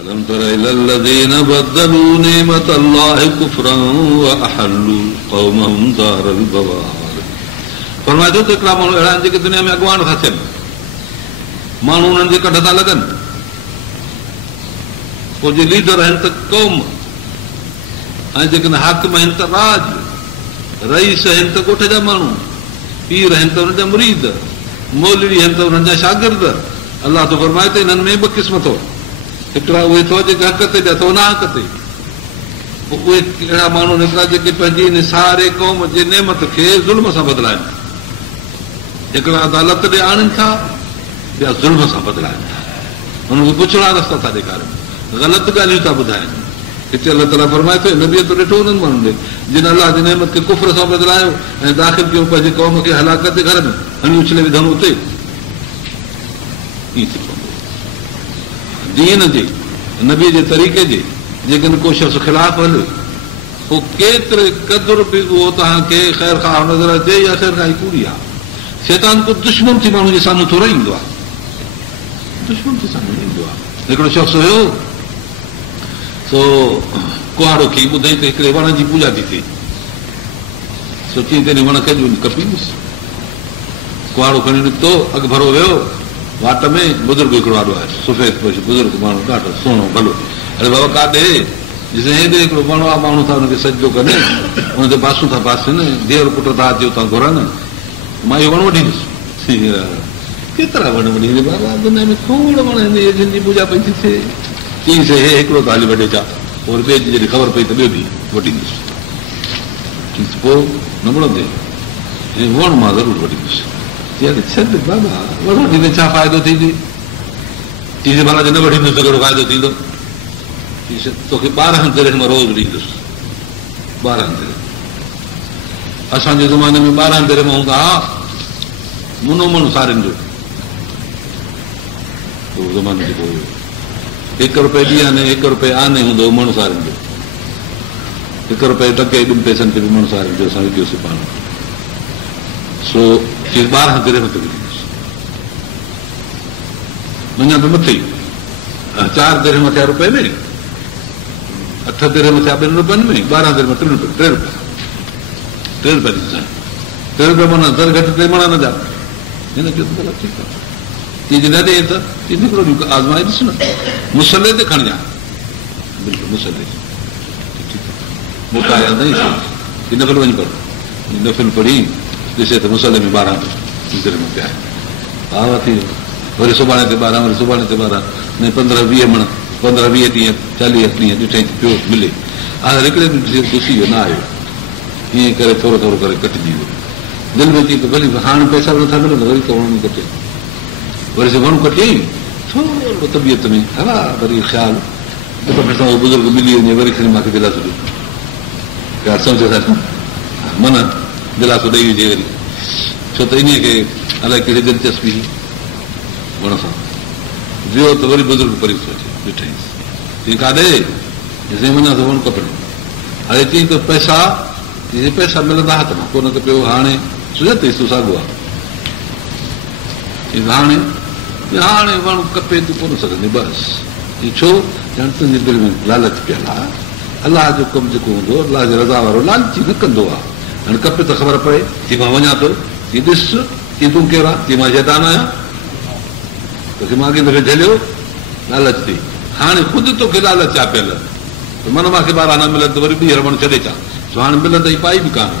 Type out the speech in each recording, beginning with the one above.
अलम तरा इलल लज़ीना बद्दलू निअमतल्लाहि कुफ्रन व अहल्लू क़ौमहुम दारल बवार। फरमाए थो त हिकिड़ा माण्हू अहिड़ा आहिनि जेके दुनिया में अॻुवान था थियनि, माण्हू उन्हनि जे कढ था लॻनि, पोइ जे लीडर आहिनि त क़ौम, ऐं जेकॾहिं हाकिम आहिनि त राज, रईस आहिनि त ॻोठ जा माण्हू, पीर आहिनि त हुननि जा मुरीद, मौलवी आहिनि त हुननि जा शागिर्द। अलाह तो फरमाए त हिननि में ॿ क़िस्म अथव, हिकिड़ा उहे अथव जेके हक़ ते अथव न हक़ ते। पोइ उहे अहिड़ा माण्हू निकिता जेके पंहिंजी इन सारे क़ौम जे नेमत खे ज़ुल्म सां बदिलाइनि था। हिकिड़ा अदालत ॾे आणनि था, ॿिया ज़ुल्म सां बदिलाइनि था, हुनखे पुछड़ा रस्ता था ॾेखारनि, ग़लति ॻाल्हियूं था ॿुधाइनि। हिते अलाह ताला फरमाए थो नबीअ तो ॾिठो उन्हनि माण्हुनि ॾे जिन अलाह जी नेमत खे कुफ्र सां बदिलायो ऐं दाख़िल कयो पंहिंजे क़ौम खे हलाकत जे घर में, हणी उछले विधनि उते। दीन जे नबीअ जे तरीक़े जे जेकॾहिं को शख़्स ख़िलाफ़ हले, पोइ केतिरे क़दुरु बि उहो तव्हांखे ख़ैर खां नज़र अचे या ख़ैर खां ई कूड़ी आहे। शैतान को दुश्मन थी माण्हू जे साम्हूं थोरो ईंदो आहे, दुश्मन थी साम्हूं ईंदो आहे। हिकिड़ो शख़्स हुयो, सो कुहाड़ो खे ॿुधई त हिकिड़े वण जी पूॼा थी थिए, सोची तेरे वण खे कपीसि। कुहाड़ो खणी निकितो, अॻु भरो वियो वाट में, बुज़ुर्ग हिकिड़ो ॾाढो आहे सफ़ेद बुज़ुर्ग माण्हू, ॾाढो सुहिणो भलो। अरे बाबा काॾे ॾिसे हेॾे हिकिड़ो वण आहे, माण्हू था हुनखे सजदो कनि, हुनते बासूं था पासीनि, धीअर पुट था अची उतां घुरनि, मां इहो वण वठी ॾिस। केतिरा वण वठी बाबा दुनिया में खोड़ वण आहिनि जिन जी पूॼा पई थी थिए। चई से हे हिकिड़ो त हली वॾे चा, पोइ ॿिए जी जॾहिं ख़बर पई त ॿियो बि वठी ॾिस। पोइ न वणंदे वण मां ज़रूरु वठी ॾिस। छॾ बाबा वण वठी छा फ़ाइदो थींदी? चीज़ भला जे न वठींदुसि त कहिड़ो फ़ाइदो थींदो? तोखे 12 दरिहनि मां रोज़ ॾींदुसि, 12 दरिहं। असांजे ज़माने में 12 दरिहं में हूंदा हा मुनो मन सारियुनि जो ज़माने जेको हुयो, 1 रुपए ॾींहं आने 1 रुपए आने हूंदो हो मण सारियुनि जो, 1 रुपए टके 2 पैसनि खे बि मण सारियुनि जो असां विकियोसीं पाण। सो 12 दरिहं ते विकियोसीं, वञा बि मथे 4 दरिहं मथिया रुपए में, 8 दरिहं मथिया 2 रुपयनि में, 12 दरिहं 3 रुपए, 3 रुपया 3 रुपया ॾींदा, 3 रुपया माना दर घटि 3 मण न जा। हिन जो त ग़लति ठीकु आहे, चीज न ॾे त हिकिड़ो ॾींहुं आज़माए ॾिस न, मुसले ते खणिजां, बिल्कुलु मुसले ते मोटाया न नफ़िल वञी पर नफ़िल पढ़ी ॾिसे त मुसले में 12 दरिहं पिया आहिनि, हा थी वियो। वरी सुभाणे ते 12, वरी सुभाणे ते 12, न 15-20 मण, 15-20 ॾींहं 40 ॾींहं ॾिठई पियो मिले। हाणे हिकिड़े ॾींहुं घुसी वियो न आयो, ईअं करे थोरो थोरो करे कटिजी वियो। दिलि में अची त भली हाणे पैसा नथा मिलनि, वरी त वण कटे, वरी से वण कटे थोरो तबियत में हा वरी ख़्यालु उहो बुज़ुर्ग मिली वञे, वरी खणी मूंखे दिलासो ॾियो, प्यार सम्झो था मन दिलासो ॾेई विझे वरी, छो त इन खे अलाए कहिड़ी दिलचस्पी वण सां वियो त वरी बुज़ुर्ग परे थो अचे, ॾिठईं ठीकु आहे ॾे वञा थो वण कपिड़ो। हाणे चई त पैसा मिलंदा हथ मां, कोन त पियो हाणे सुञातईं तूं साॻियो आहे, हाणे वण कपे तूं कोन सघंदी बसि। छो ॼण तुंहिंजे दिलि में लालच पियल आहे, अलाह जो कमु जेको हूंदो अलाह जे रज़ा वारो लालची न कंदो आहे। हाणे कपे त ख़बर पए की मां वञा थो, की ॾिस की तूं केरु आहे, की मां शैतान आहियां, तोखे मां अॻे दफ़े झलियो लालच थी, हाणे ख़ुदि तोखे लालच आहे पियल, मन मूंखे 12 न मिलनि त वरी ॿीहर वण छॾे चा, छो हाणे मिलंदई पाई बि कान,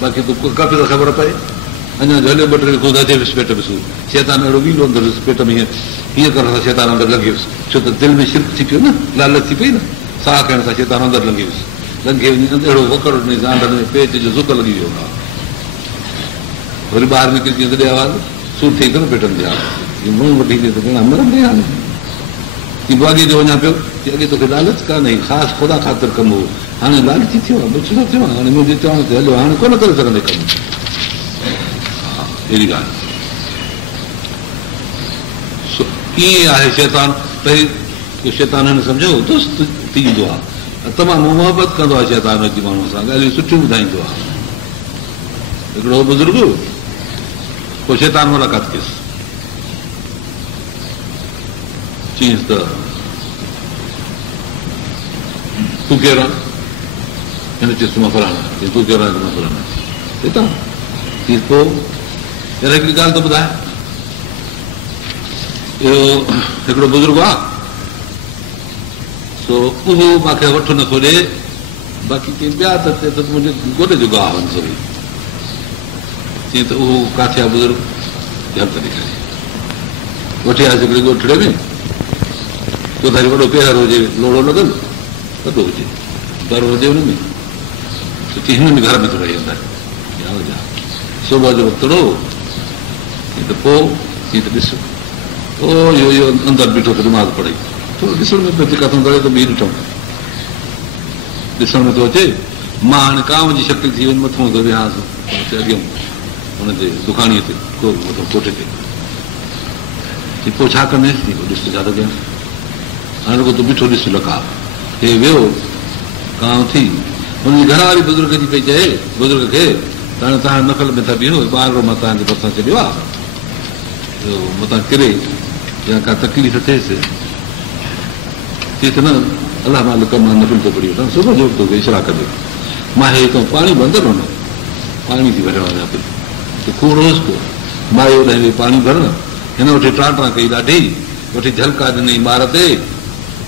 बाक़ी तूं कपे त ख़बर पए अञा झलियो 2 टे ख़ुदि अचे पेट में सूर, शैतान अहिड़ो वीलो अंदरि पेट में हीअं करण सां शैतान अंदरि लॻे वियुसि, छो त दिलि में शिरक थी पियो न, लालच थी पई न, साह खणण सां शैतान अंदरि लॻे वियुसि, लंघे वञी अहिड़ो वकड़ ॾिनई आंड में पेट जो ज़ुक लॻी वियो आहे, वरी ॿाहिरि निकिरी अचे आवाज़ सूर थिए थो न पेटनि जे मुंहुं वठी अचे त घणा मरंदे हाणे की बाग़ी जो वञा पियो, की अॻे तोखे लालच कान्हे, ख़ासि ख़ुदा ख़ातिर कमु हो, हाणे लालची थियो आहे, बुछड़ो थियो आहे, हाणे मुंहिंजे चवण ते हलियो, हाणे कोन करे सघंदे कमु। हा अहिड़ी ॻाल्हि कीअं आहे शैतान, पहिरीं शैतान हिन सम्झो दोस्त थी ईंदो आहे, तमामु मोहबत कंदो आहे शैतान अची माण्हू सां, ॻाल्हियूं सुठियूं ॿुधाईंदो आहे। हिकिड़ो बुज़ुर्ग पोइ शैतान मुलाक़ात कयसि, चईंसि त तूं केरु आहे? हिन चयसि मां फलाणा, तूं केरु आहे? मां फलाणा। हितां पोइ अहिड़ा हिकिड़ी ॻाल्हि त ॿुधाए, इहो हिकिड़ो बुज़ुर्ग आहे सो उहो मूंखे वठो नथो ॾिए, बाक़ी कंहिं ॿिया त चए त मुंहिंजे गोॾे जो गाह वञ सभई, चई त उहो किथे आहे बुज़ुर्ग? हथ ॾेखारे वठी आयोसि हिकिड़े ॻोठड़े में, कोई वॾो पेहर हुजे, लोड़ो लॻल वॾो हुजे, दर हुजे हुनमें, चई हिन में घर में थो रही वेंदा सुबुह जो वक़्तु हो त पोइ चई त ॾिस ओ इहो अंदरि बीठो त दिमाग़ पढ़े थोरो ॾिसण में पियो अचे, किथां करे त ॿी ॾिठो ॾिसण में थो अचे। मां हाणे कांव जी शक्ल थी वञी मथां थो विहांसि अॻियां हुनजे दुकानीअ ते मथां कोठे ते, पोइ छा कंदेसि? पोइ ॾिस छा थो कयां, हाणे रुगो तूं बीठो ॾिस लका हे वियो कांव थी, हुनजी घर वारी बुज़ुर्ग जी पई चए बुज़ुर्ग खे त हाणे तव्हां नफ़ल में था बीहो, ॿार मां तव्हांजे मथां छॾियो आहे, मथां किरे या का तकलीफ़ थिएसि, चई त न अलाह मालिक मां नफ़िल थो पढ़ी वठां, सुबुह जो थो इशराक जो मां हे हितां पाणी बंदि वञा, पाणी थी भरियो वञा पई त खूह रोज़ को मायो ॾे पाणी भरण, हिन वठी टांटा कई ॾाढी, वठी झलका ॾिनई ॿार ते,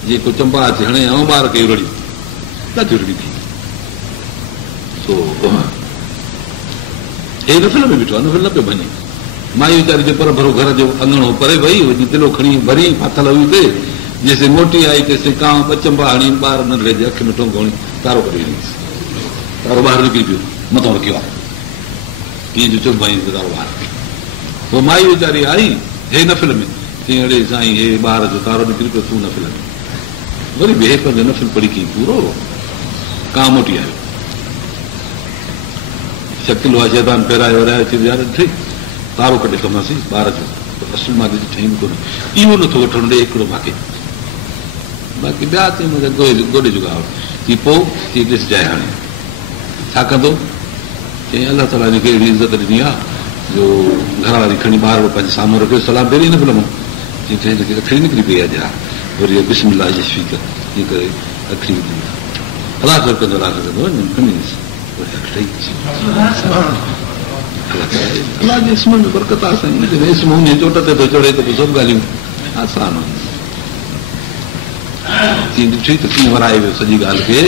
जेको चंबा अचे हणे ऐं ॿार कई रड़ी ॾाढी रड़ी थी। हे नफ़िल में बीठो आहे, नफ़िल न पियो वञे, माई वीचारी जो पर भरो घर जो अंगणो परे वई, वञी दिलो खणी भरी फाथल हुई ते, जेसिताईं मोटी आई तेसिताईं कांव ॿ चंबा हणी ॿार नंढड़े जे अखि में टोंक हणी तारो करे ॾिनीसि, तारो ॿाहिरि निकिरी पियो मथां रखियो आहे, कीअं जो चुभ आई तारो ॿाहिरि। पोइ माई वीचारी आई हे नफ़िल में, चई अड़े साईं हे ॿार जो तारो निकिरी पियो, तूं नफ़िल में वरी बि हे पंहिंजो नफ़िल पढ़ी कई पूरो, कांव मोटी आयो, शकिल आहे शैतान फेरायो रहियो, अची यार ठीकु तारो कढे कंदासीं ॿार जो, असुल मां ॾिठी ठही कोन, इहो नथो वठणु ॾे हिकिड़ो मूंखे, बाक़ी ॿिया चई मुंहिंजा गोॾे जो गांव थी, पोइ चई ॾिसजांइ हाणे छा कंदो, चई अलाह ताला हिनखे अहिड़ी इज़त ॾिनी आहे जो घर वारी खणी ॿार पंहिंजे साम्हूं रखियो, सलाम पहिरीं न पियो लॻो, चई हिनखे अखड़ी निकिरी पई आहे ॼा, वरी बिस्मिल्लाह यशवी कर ईअं करे अखड़ी अलाह कर कंदो अलाह कंदो खणीसि अलाह जे इस्म में बरकत आहे साईं, इस्म हुन चोट ते थो चढ़े त पोइ सभु ॻाल्हियूं आसान आहिनि, तीअं ॾिठी त कीअं वराए वियो सॼी ॻाल्हि खे,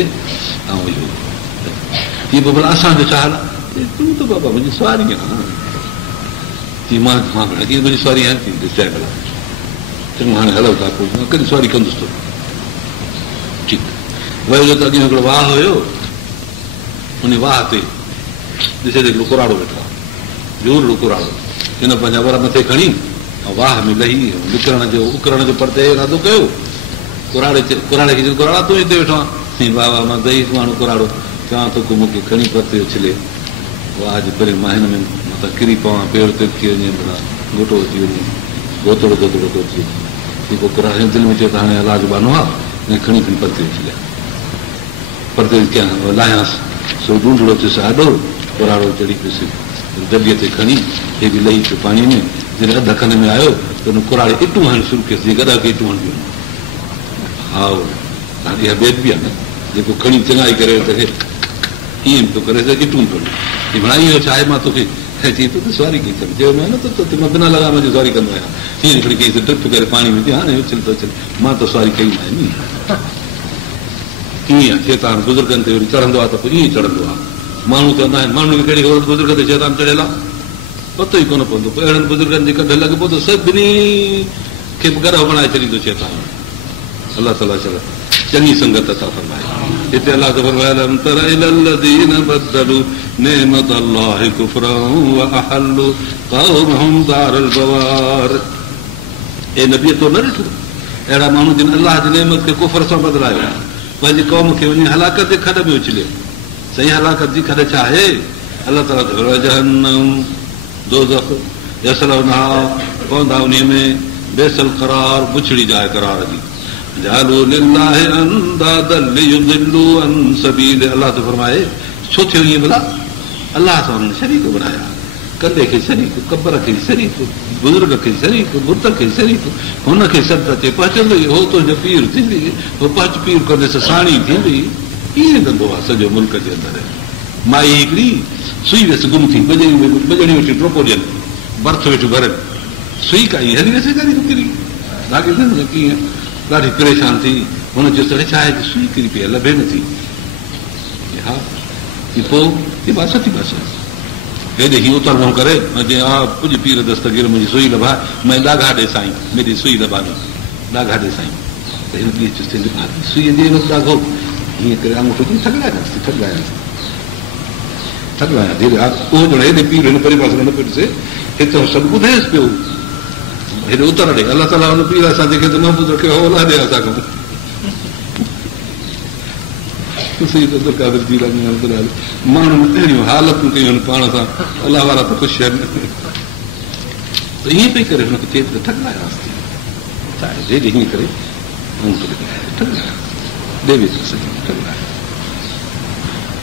ऐं इहो तीअं पोइ भला असांजो छा हाल आहे, तूं त बाबा मुंहिंजी सवारी आहे, तीअं मां कीअं मुंहिंजी सवारी आहियां, तीअं ॾिसाए भला चङो हाणे हलो था, पोइ मां कॾहिं सवारी कंदुसि थो, ठीकु वियो जो त अॻियां हिकिड़ो वाह हुयो, उन वाह ते ॾिसे त हिकिड़ो कुराड़ो वेठो आहे, ज़रूरु कुराड़ो, हिन पंहिंजा वर मथे खणी ऐं वाह में लही निकिरण जो उकरण जो परते इरादो कयो, कुराड़े खे कुराड़ा तूं हिते वेठो आहे, वाह वाह मां दही माण्हू कुराड़ो चवां थो को मूंखे खणी परते उछले, वाह जे परे मां हिन में मथां किरी पवां, पेर ते थी वञे, भला गोटो अची वञे, गोतड़ो गोतड़ो थो अची वञे, जेको कुराड़े दिलि में चए त हाणे अलाह जो बानो आहे, ऐं खणी खणी परते उछलिया, परते कयां लाहियांसि, सो ढूंढड़ो थियुसि आॾो, कुराड़ो चढ़ी पियुसि दॿीअ ते खणी, हे बि लही पियो पाणीअ में, जॾहिं अधु खन में आयो त हुन कुराड़े इटूं हणणु शुरू कयसि, गॾा खे इटूं हणंदियूं, हा हाणे इहा बेद बि आहे न, जेको खणी चङाई करे त ईअं बि थो करे इटूं खणी, भला इहो छा आहे मां तोखे चई थो त सवारी कई अथमि, चयो मां न त मां बिना लॻा मुंहिंजी सवारी कंदो आहियां, हीअं खणी कईसि ड्रिप करे पाणी में, हाणे उछल थो अचनि, मां त सवारी कई न आहे नी, कीअं शैतान बुज़ुर्गनि ते वरी चढ़ंदो आहे त पोइ ईअं चढ़ंदो आहे, माण्हू चवंदा आहिनि माण्हू खे कहिड़ी बुज़ुर्ग ते शैतान चढ़ियल आहे पतो ई कोन पवंदो, पोइ अहिड़नि बुज़ुर्गनि जे कढ लॻे पियो त सभिनी खे बि गरह बणाए छॾींदो शैतान, अलाह ताला चङी संगत अता फरमाए। हिते अलाह त फरमायल तर इलल्लज़ीन बदलू नेमतल्लाहि कुफ़रन व अहल्लू क़ौमहुम दारल बवार, ए नबी तो न ॾिठो अहिड़ा माण्हू जिन अलाह जी नेमत खे कुफ़र सां बदिलायो, पंहिंजी क़ौम खे वञी हलाकत जे खॾ में उछलियो, सही हलाकत जी खॾ छा आहे, अलाह ताला जहन्नम दोज़ख यसलौनहा पवंदा उन में बेसल करार बुछड़ी जाइ करार जी, जालू लिल्लाहि अंदादन लियुदिल्लू अन सबील, अलाह तो फरमाए छो थियो ईअं भला, अलाह सां हुननि शरीक बनाया, कंधे खे शरीक, कबर खे शरीक, बुज़ुर्ग खे शरीक, बुत खे शरीक, हुनखे सद अचे पहुचंदो हो तुंहिंजो पीर थींदी, हो पहुच पीर कंदेसि साणी थींदी, कीअं कंदो आहे सॼो मुल्क जे अंदरि। माई हिकिड़ी सुई वियसि गुम थी, बजड़ी वेठी टोपो ॾियनि, बर्थ वेठियूं भरनि, सुई काई हली वियसि किरी कीअं ॾाढी परेशान थी। हुन चयोसि अड़े छा आहे सुई किरी पई लभे नथी। हा पोइ सची बात हेॾे ही उतरणो करे हा कुझु पीर दस्तगीर मुंहिंजी सुई लभाए, मैं ॾाघा ॾे साईं, मेरी सुई लभानी, ॾाघा ॾे साईं। त हिन ॾींहुं चुसि सुई ॾे ॾाघो हीअं करे आङूठो ठॻायासीं धीरे उहो ॼण हेॾे पीर हिन परे पासे न पियो ॾिसे, हिते सभु ॿुधाएसि पियो हेॾे उतर ॾे। अलाह ताला हुन पीर असां जेके त महबूद रखियो हो अलाह ॾे असांखे माण्हू अहिड़ियूं हालतूं कयूं आहिनि पाण सां, अलाह वारा त ख़ुशि आहिनि। त ईअं पई करे हुनखे चए त ठॻायासीं, छा आहे हेॾे हीअं करे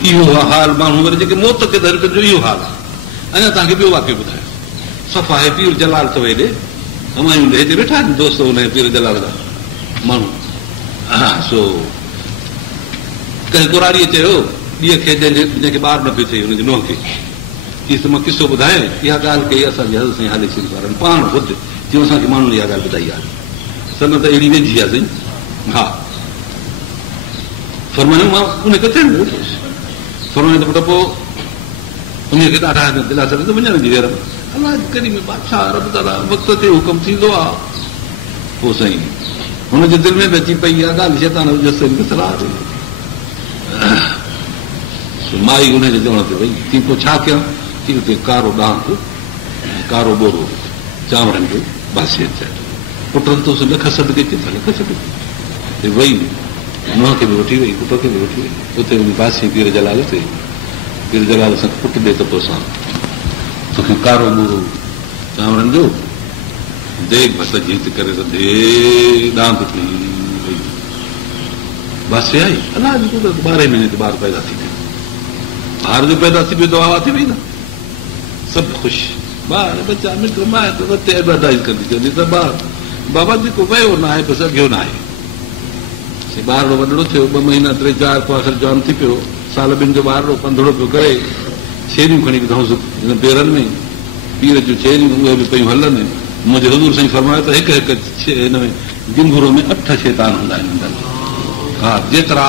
इहो हाल माण्हू वरी जेके मौत खे दर जो इहो हाल आहे। अञा तव्हांखे ॿियो वाकियो ॿुधायो, सफ़ा आहे पीर जलाल अथव हेॾे, हमायूं हिते वेठा आहिनि दोस्त हुन पीर जलाल जा माण्हू। हा सो कंहिं कुराड़ीअ चयो ॾींहं खे जंहिंखे ॿार न पियो थिए हुनजे नुंहं खे, हीअ त मां किसो ॿुधायां, इहा ॻाल्हि कई असांजे हज़रत साईं हाली सिंध वारनि पाण ख़ुदि जो असांखे माण्हुनि इहा ॻाल्हि ॿुधाई आहे। सन त अहिड़ी वेझी आहे साईं। हा फरमायूं मां उन किथे फरमायूं त पुटु पोइ उनखे ॾाढा दिलासा ॾींदो वञण जी वेर अलाह करी में बादशाह रब ताला वक़्त ते हुकुम थींदो आहे। पोइ साईं हुनजे दिलि में बि अची पई इहा ॻाल्हि शैतान माई हुनजे चवण ते वई की पोइ छा कयां, की उते कारो ॾांक कारो ॿोरो चांवरनि जो बासीअ चयो पुट तोसी लख सदके अचे लख सदके वई नुंहं खे बि वठी वई पुट खे बि वठी वई उते बासी पीर जलाल ते पीर जलाल सां पुट ॾे त पोइ असां तोखे कारो ॿोरो चांवरनि जो देग भत जी करे रधे ॾांक थी वई बासी आई। अलाह जी कुदरत 12 महीने ते ॿार पैदा थी वियो, ॿार जो पैदा थी पियो त हवा थी वई न, सभु ख़ुशि ॿार बचा मिट माइट वते एडवर्टाइज़ कंदी चवंदी त बाबा जेको वियो न आहे बसि अॻियो न आहे। ॿार वॾड़ो थियो 2 महीना 3 4 पोइ आख़िर जवान थी पियो, साल 2 जो ॿार पंधड़ो पियो करे, छेरियूं खणी विधऊंसि हिन पेरनि में, पीर जूं छेरियूं उहे बि पयूं हलनि। मुंहिंजे हज़ूर साईं फरमायो त हिकु हिकु हिन में गिंगुरो में 8 शैतान हूंदा आहिनि अंदरि। हा जेतिरा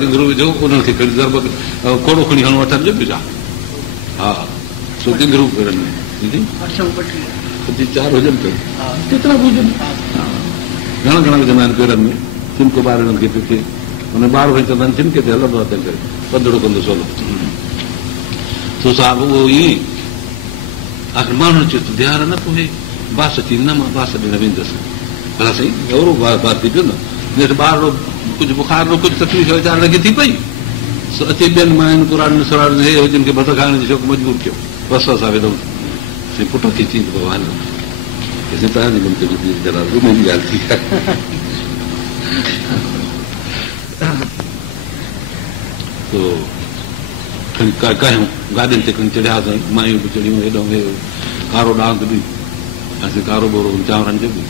गिंगुरो विझो उन्हनि खे खणी ज़रब खोड़ो खणी हणो 8 जो विझा। हा सो गिंगरू पेरनि में 4 हुजनि पियो, केतिरा बि हुजनि, घणा घणा विझंदा आहिनि पेरनि में। चिमको ॿार हिननि खे पियो थिए, हुन ॿार खे चवंदा आहिनि चिमके ते हलंदो आहे तंहिं करे पंधड़ो कंदो सवलो। सो साहिबु उहो ईअं आख़िर माण्हू चयो त ध्यानु न पोइ बास अची न मां बास ॾियण वेंदुसि। भला साईं गौरो बार थी पियो न, नेठि ॿार कुझु बुखार नो कुझु तकलीफ़ वीचार लॻे थी पई, अचे ॿियनि माइनि कुराड़नि सुराड़नि हे जिन खे भत खाइण जो शौक़ु मजबूर कयो, बसि असां वेंदो साईं पुट खे चई पोइ हलो तव्हांजी ॻाल्हि थी आहे। कयूं गाॾियुनि ते खणी चढ़ियासीं, मायूं बि चढ़ियूं, हेॾो कारो ॾांक बि असीं कारो ॿोरो चांवरनि जो बि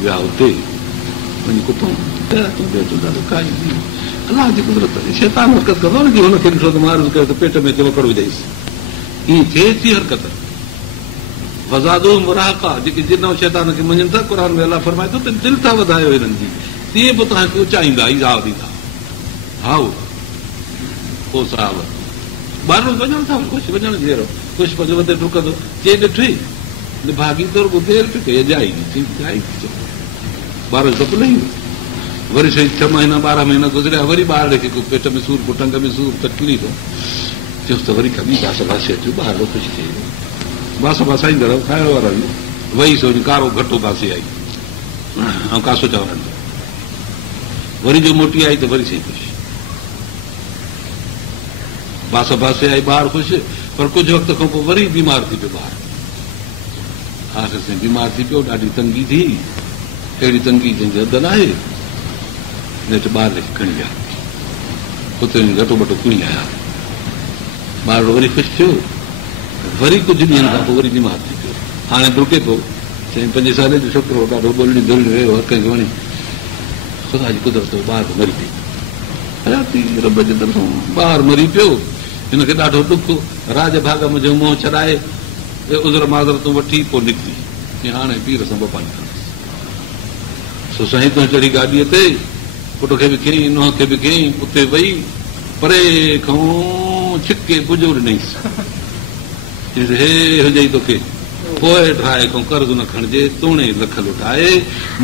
विया हुते वञी कुटूं। अलाह जी कुदरत शैतान हरकत कंदो न की हुनखे ॾिठो त मारूं कयो त पेट में चवकड़ विझाईसि, ईअं थिए थी हरकत। वज़ादो मुराहका जेके जिन शैतान खे मञनि था, क़ुर में अलाह फरमाए थो त दिलि था वधायो हिननि जी, तीअं पोइ तव्हांखे उचाईंदा इज़ाह ॾींदा। हा पोइ साहब ॿार वञण था ख़ुशि वञण जहिड़ो ख़ुशि पंहिंजो वधे डुकंदो चए ॾिठो भागी तौर देरि पई कई अॼाई ॿार जो डपु लही वरी 6 महीना 12 महीना गुज़रिया, वरी ॿार खे पेट में सूर पोइ टंग में सूर तकलीफ़ चयोसि त वरी कॾहिं बास बासे अचूं, ॿार ख़ुशि थी वियो बास बासाईंदड़ खाइण वारा बि वई सो कारो घटो बासी आई ऐं कासो चांवरनि जो वरी जो मोटी आई त वरी सही ख़ुशि बास बासे आई, ॿार ख़ुशि। पर कुझु वक़्त खां पोइ वरी बीमार थी पियो ॿार, आख़िर सां बीमार थी पियो, ॾाढी तंगी थी, अहिड़ी तंगी जंहिंजी हद न आहे। नेठि ॿार खे खणी विया हुते घटो वटो कुई आया, ॿार वरी ख़ुशि थियो, वरी कुझु ॾींहंनि खां पोइ वरी बीमार थी पियो। हाणे डुके पियो, चई 5 साल जो छोकिरो ॾाढो ॿोलड़ी धुल रहियो, हर कंहिंखे वणी ख़ुदा जी कुदरत ॿार मरी पई। हयाती रब जे तरफ़ां ॿार मरी पियो, हिनखे ॾाढो ॾुख, राज भाग में जो मोह छॾाए उज़र माज़रतूं वठी पोइ निकिती, ऐं हाणे पीर सां बपा निकिरंदसि। सो साईं तूं चढ़ी गाॾीअ ते, पुट खे बि खईं, नुंहं खे बि खईं, उते वेही परे खां छिके पुॼो ॾिनईसि, हे हुजे तोखे पोइ ठाहे खां कर्ज़ न खणिजे, तोणे लख लुटाए,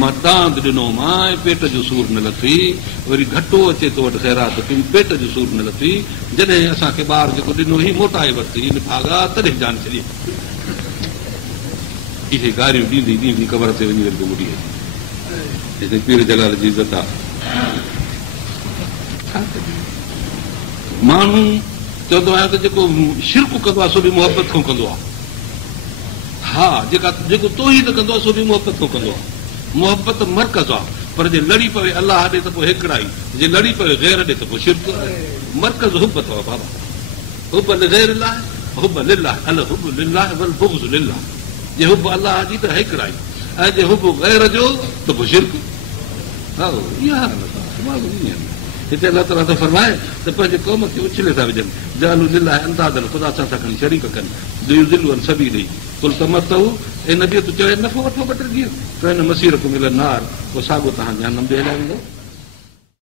मां दांद ॾिनो मां, पेट जो सूर न लथी, वरी घटो अचे तो वटि ख़ैरात कई, पेट जो सूर न लथी, जॾहिं असांखे ॿार जेको ॾिनो ही मोटाए वरिती भागा तॾहिं जान छॾी। इहे गारियूं ॾींदी ॾींदी क़बर ते वञी वरी ॿुधी हिते पीर जलाल जी इज़त आहे। माण्हू चवंदो आहियां त जेको शिरक कंदो आहे सो बि मुहबत खां कंदो आहे। हा, जेको तौहीद कंदो आहे सो बि मुहबत खां कंदो आहे। मुहबत मरकज़ आहे, पर जे लड़ी पवे अलाह ॾे त पोइ हिकिड़ा ई, जे लड़ी पवे गैर ॾे त पोइ शिरक। मरकज़ हुब अथव बाबा, हुब लिगैर अल्लाह, हुब लिल्लाह, अल हुब लिल्लाह वल बुग़्ज़ लिल्लाह। जे हुब अलाह जी त हिकिड़ा ई, ऐं जे हुब गैर जो त पोइ शिरक। हा, इहा हिते अलाह ताला त फरमाए त पंहिंजे क़ौम खे उछले था विझनि, जालू लिल्लाह अंदाज़न, ख़ुदा सां था खणी शरीक कनि, दिलुनि सभी ॾेई कुल तमतऊ। ऐं नबी तूं चए नफ़ो वठो ॿ टे ॾींहं, त हिन मसीर को मिलनि नार, पोइ साॻियो तव्हां जहन्नम ॾे हलिया वेंदो।